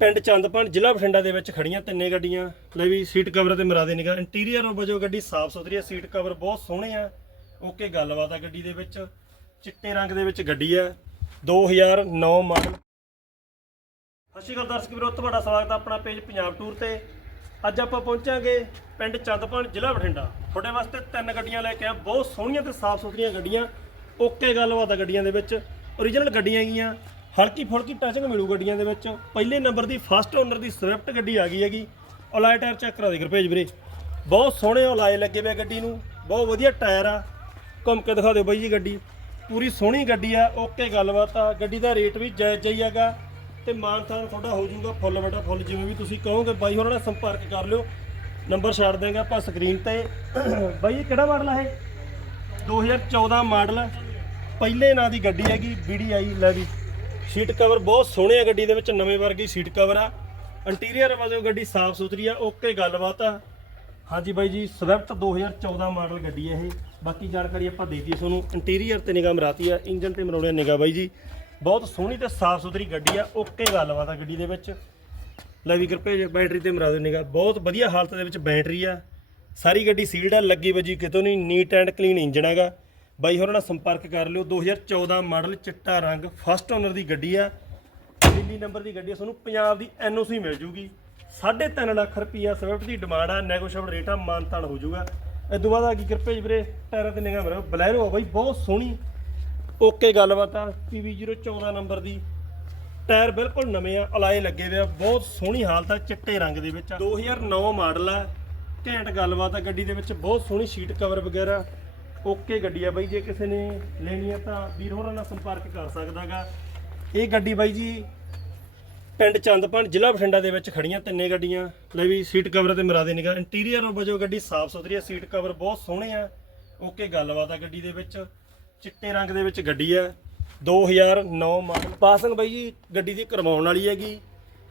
ਪਿੰਡ ਚੰਦਪਣ ਜ਼ਿਲ੍ਹਾ ਬਠਿੰਡਾ ਦੇ ਵਿੱਚ ਖੜੀਆਂ ਤਿੰਨੇ ਗੱਡੀਆਂ। ਲੈ ਵੀ ਸੀਟ ਕਵਰ ਤੇ ਮਰਾ ਦੇ ਨਿਗਾ ਇੰਟੀਰੀਅਰ ਵਜੋਂ ਗੱਡੀ ਸਾਫ਼ ਸੁਥਰੀ ਹੈ ਸੀਟ ਕਵਰ ਬਹੁਤ ਸੋਹਣੇ ਆ। ਓਕੇ, ਗੱਲਬਾਤ ਆ ਗੱਡੀ ਦੇ ਵਿੱਚ। ਚਿੱਟੇ ਰੰਗ ਦੇ ਵਿੱਚ ਗੱਡੀ ਆ। 2009 ਮਾਡਲ। ਸਤਿ ਸ਼੍ਰੀ ਅਕਾਲ ਦਰਸ਼ਕ ਵੀਰੋ, ਤੁਹਾਡਾ ਸਵਾਗਤ ਹੈ ਆਪਣਾ ਪੇਜ ਪੰਜਾਬ ਟੂਰ ਤੇ। ਅੱਜ ਆਪਾਂ ਪਹੁੰਚਾਂਗੇ ਪਿੰਡ ਚੰਦਪਣ ਜ਼ਿਲ੍ਹਾ ਬਠਿੰਡਾ। ਤੁਹਾਡੇ ਵਾਸਤੇ ਤਿੰਨ ਗੱਡੀਆਂ ਲੈ ਕੇ ਆ ਬਹੁਤ ਸੋਹਣੀਆਂ ਤੇ ਸਾਫ਼ ਸੁਥਰੀਆਂ ਗੱਡੀਆਂ। ਓਕੇ, ਗੱਲਬਾਤ ਆ ਗੱਡੀਆਂ ਦੇ ਵਿੱਚ। ਓਰੀਜਨਲ ਗੱਡੀਆਂ ਹੈਗੀਆਂ। ਹਲਕੀ ਫੁਲਕੀ ਟਚਿੰਗ ਮਿਲੂ ਗੱਡੀਆਂ ਦੇ ਵਿੱਚ। ਪਹਿਲੇ ਨੰਬਰ ਦੀ ਫਸਟ ਓਨਰ ਦੀ ਸਵਿਫਟ ਗੱਡੀ ਆ ਗਈ ਹੈਗੀ। ਅਲਾਈ ਟਾਇਰ ਚੈੱਕ ਕਰਾ ਦੇ ਗੁਰਪੇਜ ਵੀਰੇ। ਬਹੁਤ ਸੋਹਣੇ ਅਲਾਈ ਲੱਗੇ ਹੋਏ ਗੱਡੀ ਨੂੰ। ਬਹੁਤ ਵਧੀਆ ਟਾਇਰ ਆ। ਘੁੰਮ ਕੇ ਦਿਖਾ ਦਿਓ ਬਾਈ ਜੀ ਗੱਡੀ। ਪੂਰੀ ਸੋਹਣੀ ਗੱਡੀ ਆ। ਓਕੇ ਗੱਲਬਾਤ ਆ। ਗੱਡੀ ਦਾ ਰੇਟ ਵੀ ਜਾਇਜ਼ ਜਾਈ ਹੈਗਾ। ਤੇ ਮਾਨਥਾਨ ਤੁਹਾਡਾ ਹੋ ਜਾਊਗਾ ਫੁੱਲ ਬਟਾ ਫੁੱਲ, ਜਿਵੇਂ ਵੀ ਤੁਸੀਂ ਕਹੋਗੇ। ਬਾਈ ਹੋਰਾਂ ਨਾਲ ਸੰਪਰਕ ਕਰ ਲਿਓ। ਨੰਬਰ ਛੱਡ ਦੇਗਾ ਆਪਾਂ ਸਕਰੀਨ ਤੇ। ਬਾਈ ਇਹ ਕਿਹੜਾ ਮਾਡਲ ਆ ਇਹ? 2014 ਮਾਡਲ ਪਹਿਲੇ ਨਾਂ ਦੀ ਗੱਡੀ ਹੈਗੀ BDI ਲੈ ਵੀ। ਸੀਟ ਕਵਰ ਬਹੁਤ ਸੋਹਣੇ ਆ ਗੱਡੀ ਦੇ ਵਿੱਚ, ਨਵੇਂ ਵਰਗੀ ਸੀਟ ਕਵਰ ਆ। ਇੰਟੀਰੀਅਰ ਵਾਜੋ ਗੱਡੀ ਸਾਫ਼ ਸੁਥਰੀ ਆ, ਓਕੇ ਗੱਲਬਾਤ ਆ। ਹਾਂਜੀ ਬਾਈ ਜੀ, ਸਵਿਫਟ 2014 ਮਾਡਲ ਗੱਡੀ ਹੈ ਇਹ। ਬਾਕੀ ਜਾਣਕਾਰੀ ਆਪਾਂ ਦੇ ਦਈਏ ਤੁਹਾਨੂੰ। ਇੰਟੀਰੀਅਰ ਤੇ ਨਿਗਾਹ ਮਰਾਤੀ ਆ, ਇੰਜਨ ਤੇ ਮਰਾਉਣੇ ਨਿਗਾਹ ਬਾਈ ਜੀ। ਬਹੁਤ ਸੋਹਣੀ ਤੇ ਸਾਫ਼ ਸੁਥਰੀ ਗੱਡੀ ਆ, ਓਕੇ ਗੱਲਬਾਤ ਆ ਗੱਡੀ ਦੇ ਵਿੱਚ। ਲੈ ਵੀ ਕਿਰਪੇ ਜੇ ਬੈਟਰੀ ਤੇ ਮਰਾ ਨਿਗਾਹ। ਬਹੁਤ ਵਧੀਆ ਹਾਲਤ ਦੇ ਵਿੱਚ ਬੈਟਰੀ ਆ। ਸਾਰੀ ਗੱਡੀ ਸੀਲਡ ਆ, ਲੱਗੀ ਵਜੀ ਕਿਤੋਂ ਨਹੀਂ, ਨੀਟ ਐਂਡ ਕਲੀਨ ਇੰਜਨ ਹੈਗਾ। ਬਾਈ ਹੋਰਾਂ ਨਾਲ ਸੰਪਰਕ ਕਰ ਲਿਓ। 2014 ਮਾਡਲ ਚਿੱਟਾ ਰੰਗ ਫਸਟ ਓਨਰ ਦੀ ਗੱਡੀ ਆ। ਦਿੱਲੀ ਨੰਬਰ ਦੀ ਗੱਡੀ ਆ। ਤੁਹਾਨੂੰ ਪੰਜਾਬ ਦੀ ਐਨਓਸੀ ਮਿਲ ਜੂਗੀ। 3.5 ਲੱਖ ਰੁਪਈਆ ਸਵਿਫਟ ਦੀ ਡਿਮਾਂਡ ਆ। ਨੈਗੋਸ਼ੀਏਬਲ ਰੇਟ ਆ। ਮਾਨਤਾਨ ਹੋ ਜਾਊਗਾ। ਇਹ ਤੋਂ ਬਾਅਦ ਆ ਕੀ ਕਿਰਪੇ ਵੀਰੇ, ਟਾਇਰਾਂ ਤੇ ਨਿਗਾਹ ਮਾਰੋ ਬਲੈਰੋ ਆ ਬਾਈ, ਬਹੁਤ ਸੋਹਣੀ। ਓਕੇ, ਗੱਲਬਾਤ ਆ। PV014 ਨੰਬਰ ਦੀ। ਟਾਇਰ ਬਿਲਕੁਲ ਨਵੇਂ ਆ, ਅਲਾਏ ਲੱਗੇ ਹੋਏ ਆ। ਬਹੁਤ ਸੋਹਣੀ ਹਾਲਤ ਆ ਚਿੱਟੇ ਰੰਗ ਦੇ ਵਿੱਚ। ਆ 2009 ਮਾਡਲ ਆ। ਘੈਂਟ ਗੱਲਬਾਤ ਆ ਗੱਡੀ ਦੇ ਵਿੱਚ। ਬਹੁਤ ਸੋਹਣੀ ਸ਼ੀਟ ਕਵਰ ਵਗੈਰਾ। ਓਕੇ ਗੱਡੀ ਆ ਬਾਈ, ਜੇ ਕਿਸੇ ਨੇ ਲੈਣੀ ਆ ਤਾਂ ਵੀਰ ਹੋਰਾਂ ਨਾਲ ਸੰਪਰਕ ਕਰ ਸਕਦਾਗਾ। ਇਹ ਗੱਡੀ ਬਾਈ ਜੀ ਪਿੰਡ ਚੰਦਪਾਨ ਜ਼ਿਲ੍ਹਾ ਬਠਿੰਡਾ ਦੇ ਵਿੱਚ ਖੜੀਆਂ ਤਿੰਨੇ ਗੱਡੀਆਂ। ਲੈ ਵੀ ਸੀਟ ਕਵਰ ਤੇ ਮਰਾ ਦੇ ਨਿਗਾ ਇੰਟੀਰੀਅਰ ਵਜੋਂ ਗੱਡੀ ਸਾਫ਼ ਸੁਥਰੀ ਆ, ਸੀਟ ਕਵਰ ਬਹੁਤ ਸੋਹਣੇ ਆ। ਓਕੇ ਗੱਲਬਾਤ ਆ ਗੱਡੀ ਦੇ ਵਿੱਚ। ਚਿੱਟੇ ਰੰਗ ਦੇ ਵਿੱਚ ਗੱਡੀ ਆ। 2009 ਮਾਡਲ। ਪਾਸਿੰਗ ਬਾਈ ਜੀ, ਗੱਡੀ ਦੀ ਕਰਵਾਉਣ ਵਾਲੀ ਹੈਗੀ।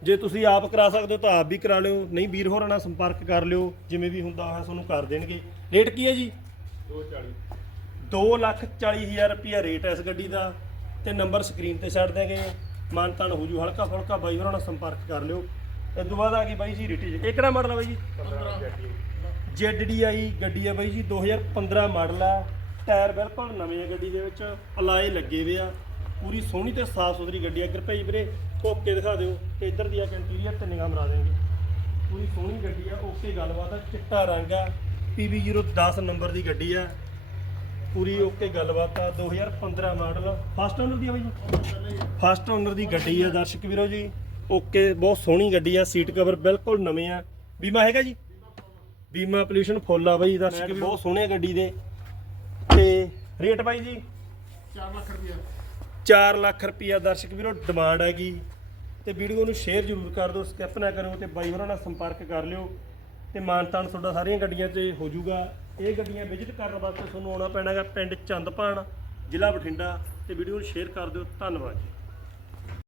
ਜੇ ਤੁਸੀਂ ਆਪ ਕਰਾ ਸਕਦੇ ਹੋ ਤਾਂ ਆਪ ਵੀ ਕਰਾ ਲਿਓ। ਨਹੀਂ ਵੀਰ ਹੋਰਾਂ ਨਾਲ ਸੰਪਰਕ ਕਰ ਲਿਓ। ਜਿਵੇਂ ਵੀ ਹੁੰਦਾ ਹੋਇਆ ਤੁਹਾਨੂੰ ਕਰ ਦੇਣਗੇ। ਰੇਟ ਕੀ ਹੈ ਜੀ? 2 ਲੱਖ 40 ਹਜ਼ਾਰ ਰੁਪਿਆ ਰੇਟ ਹੈ ਇਸ ਗੱਡੀ ਦਾ ਤੇ ਨੰਬਰ ਸਕਰੀਨ ਤੇ ਛੱਡ ਦਿਆਂਗੇ ਮਾਨਤਾਨ ਹੋ ਜੂ ਹਲਕਾ ਫੁਲਕਾ, ਬਾਈ ਹੋਰਾਂ ਨਾਲ ਸੰਪਰਕ ਕਰ ਲਿਓ। ਇਸ ਤੋਂ ਬਾਅਦ ਆ ਗਈ ਬਾਈ ਜੀ ਰਿਟੀ ਇਹ ਕਿਹੜਾ ਮਾਡਲ ਆ ਬਾਈ ਜੀ? ZDI ਗੱਡੀ ਆ ਬਾਈ ਜੀ 2015 ਮਾਡਲ ਆ। ਟਾਇਰ ਬਿਲਕੁਲ ਨਵੇਂ ਆ ਗੱਡੀ ਦੇ ਵਿੱਚ, ਅਲਾਏ ਲੱਗੇ ਹੋਏ ਆ। ਪੂਰੀ ਸੋਹਣੀ ਤੇ ਸਾਫ਼ ਸੁਥਰੀ ਗੱਡੀ ਆ। ਕਿਰਪਾ ਜੀ ਵੀਰੇ ਕੋਕੇ ਦਿਖਾ ਦਿਓ ਤੇ ਇੱਧਰ ਦੀ ਆ ਇੰਟੀਰੀਅਰ ਤੇ ਨਿਗਾਹ ਮਰਾ ਦੇਣਗੇ ਪੂਰੀ ਸੋਹਣੀ ਗੱਡੀ ਆ, ਓਕੇ ਗੱਲਬਾਤ ਆ, ਚਿੱਟਾ ਰੰਗ ਆ। PV010 ਨੰਬਰ ਦੀ ਗੱਡੀ ਆ। ਪੂਰੀ ਓਕੇ ਗੱਲਬਾਤ ਆ। 2015 ਮਾਡਲ ਫਸਟ ਓਨਰ ਦੀ ਆ ਬਾਈ? ਜੀ ਫਸਟ ਓਨਰ ਦੀ ਗੱਡੀ ਆ ਦਰਸ਼ਕ ਵੀਰੋ ਜੀ। ਓਕੇ ਬਹੁਤ ਸੋਹਣੀ ਗੱਡੀ ਆ। ਸੀਟ ਕਵਰ ਬਿਲਕੁਲ ਨਵੇਂ ਆ। ਬੀਮਾ ਹੈਗਾ ਜੀ? ਬੀਮਾ ਪੋਲੂਸ਼ਨ ਫੁੱਲ ਆ ਬਾਈ ਦਰਸ਼ਕ ਵੀ ਬਹੁਤ ਸੋਹਣੇ ਗੱਡੀ ਦੇ। ਤੇ ਰੇਟ ਬਾਈ ਜੀ? 4 ਲੱਖ ਰੁਪਇਆ 4 ਲੱਖ ਰੁਪਿਆ ਦਰਸ਼ਕ ਵੀਰੋ ਡਿਮਾਂਡ ਹੈਗੀ। ਤੇ ਵੀਡੀਓ ਨੂੰ ਸ਼ੇਅਰ ਜ਼ਰੂਰ ਕਰ ਦਿਓ ਸਕਿਪ ਨਾ ਕਰਿਓ ਤੇ ਬਾਈ ਹੋਰਾਂ ਨਾਲ ਸੰਪਰਕ ਕਰ ਲਿਓ। ਤੇ ਮਾਨਤਾਨ ਤੁਹਾਡਾ ਸਾਰੀਆਂ ਗੱਡੀਆਂ 'ਚ ਹੋ ਜਾਊਗਾ। ਇਹ ਗੱਡੀਆਂ ਵਿਜ਼ਿਟ ਕਰਨ ਵਾਸਤੇ ਤੁਹਾਨੂੰ ਆਉਣਾ ਪੈਣਾਗਾ ਪਿੰਡ ਚੰਦਪਾਣ ਜ਼ਿਲ੍ਹਾ ਬਠਿੰਡਾ ਤੇ ਵੀਡੀਓ ਨੂੰ ਸ਼ੇਅਰ ਕਰ ਦਿਓ। ਧੰਨਵਾਦ ਜੀ।